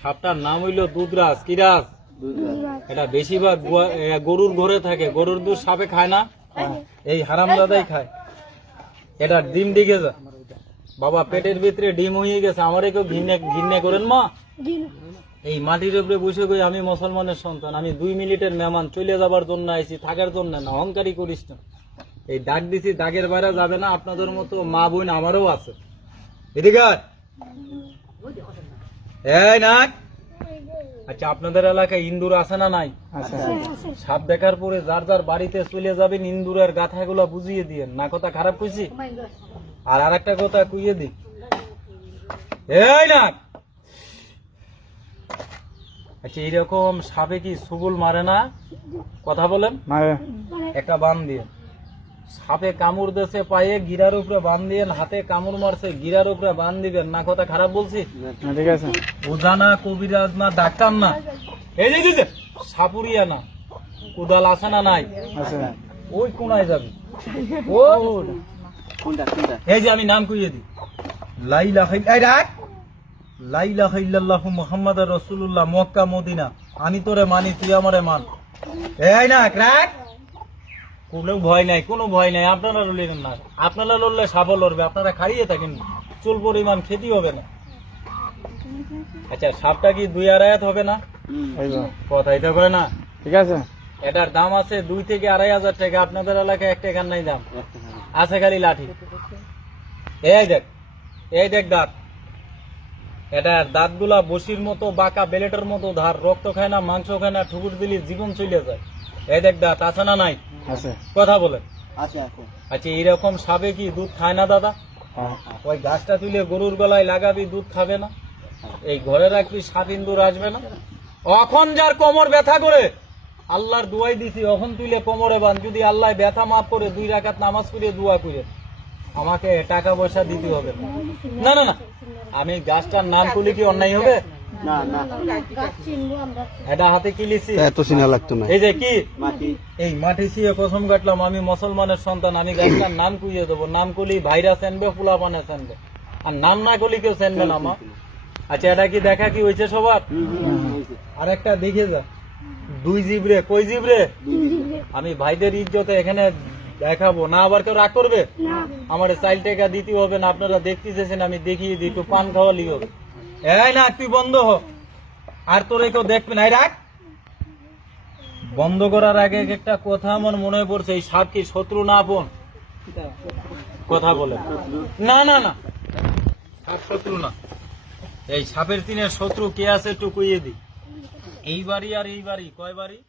সাপটার নাম হইল দুধরাজ কিরাজ এটা বেশিরভাগ গরুর ঘরে থাকে, গরুর দুধ সাপে খায় না? এই হারাম দাদাই খায়। এটা ডিম ডিগে যা বাবা, পেটের ভিতরে ডিম হয়ে গেছে, আমারে কেউ ঘিন্নে ঘিন্নে করেন মা? এই মাটির উপরে বসে কই আমি মুসলমানের সন্তান, আমি দুই মিনিটের মেহমান, চলে যাবার জন্য আইছি, থাকার জন্য না অহংকারী করিস না। এই দাগ দিছি দাগের বাইরে যাবে না, আপনাদের মতো মা বোন আমারও আছে। এদিকে। এই না আচ্ছা আপনাদের এলাকায় ইন্দুর আছে না নাই? আচ্ছা সাপ দেখার পরে যার যার বাড়িতে চলে যাবেন ইন্দুরের গাথাগুলো বুঝিয়ে দিয়েন। না কথা খারাপ কইছি? আর আরেকটা কথা কুইয়ে দি এই না আচ্ছা এইরকম সাপে কি সুবুল মারে না? কথা বলেন। একটা বান দিয়ে। সাপে কামড় দেশে পায়ে গিরার উপরে বান দিয়েন হাতে কামড় মারছে গিরার উপরে বান দিবেন। না কথা খারাপ বলছি? ঠিক আছে। ওজা না কবিরাজ না ডাক্তার না। এই যে দিদি সাপুরিয়া না। কুদাল আছে না নাই? ওই কোনায় যাবি। ও এই যে আমি নাম কইয়ে দিই। লাইলা খাই এই রাখ। লাইলা খাইল্লাল্লাহু মুহাম্মাদুর রাসূলুল্লাহ মক্কা মদিনা। আমি তোরে মানি তুই আমারে মান। এই না রাখ। কোনো ভয় নাই কোনো ভয় নাই। আপনারা লড়লেন না। আপনারা লড়লে সাবল লড়বে। আপনারা খাড়িয়ে থাকেন। চুল পরিমাণ খেতে হবে না। আচ্ছা সাপটা কি দুই আড়াইয়াত হবে না? হইব কথা এটা কয় না? ঠিক আছে। এটার দাম আছে দুই থেকে আড়াই হাজার টাকা। আপনাদের এলাকায় এক টাকার নাই দাম। আছে খালি লাঠি। এই দেখ এই দেখ দাঁত। এটার দাঁতগুলা বসির মতো বাঁকা বেলেটের মতো ধার। রক্ত খায় না মাংস খায় না ঠুকুর দিলি জীবন চলে যায়। এই দেখ দাঁত আছে না নাই? কথা বলে আচ্ছা এইরকম সাবে কি দুধ খায় না দাদা? হ্যাঁ। ওই গাছটা তুলে গরুর গলায় লাগাবি দুধ খাবে না? এই ঘরে রাখবি সাত ইন্দুর আসবে না? এখন যার কোমর ব্যথা করে আল্লাহর দুয়াই দিছি এখন তুলে কোমরে বান যদি আল্লাহ ব্যথা মাফ করে দুই রাকাত নামাজ করে দোয়া করে আমাকে টাকা পয়সা দিতে হবে। না না না। আমি গাছটার নাম তুলি কি অন্যায় হবে? এটা হাতে কি লিছি? এত চিনা লাগতো না। এই যে কি? এই মাটি ছিয়ে কসম কাটলাম আমি মুসলমানের সন্তান আমি গাছটার নাম কুইয়ে দেবো। নাম করলি ভাইরাস আনবে ফুলা পানে আনবে আর নাম না করলি কেউ চেনবে না মা। আচ্ছা এটা কি দেখা কি হয়েছে সবার? আর একটা দেখে যা। দুই জিবরে কই জিবরে? আমি ভাইদের ইজ্জতে এখানে দেখাবো। না আবার কেউ রাগ করবে? আমার চাইল টাকা দিতে হবে না আপনারা দেখতে চেয়েছেন আমি দেখিয়ে দিই একটু পান খাওয়ালি হবে এই না, তুই বন্ধ হ। আর তোর কেউ দেখবে না। রাখ। বন্ধ করার আগে একটা কথা আমার মনে পড়ছে, এই সাপ কি শত্রু না আপন? কথা বলে। না না না। সাপ শত্রু না। এই সাপের তিনের শত্রু কে আছে একটু কইয়ে দি। এই বাড়ি আর এই বাড়ি, কয় বাড়ি?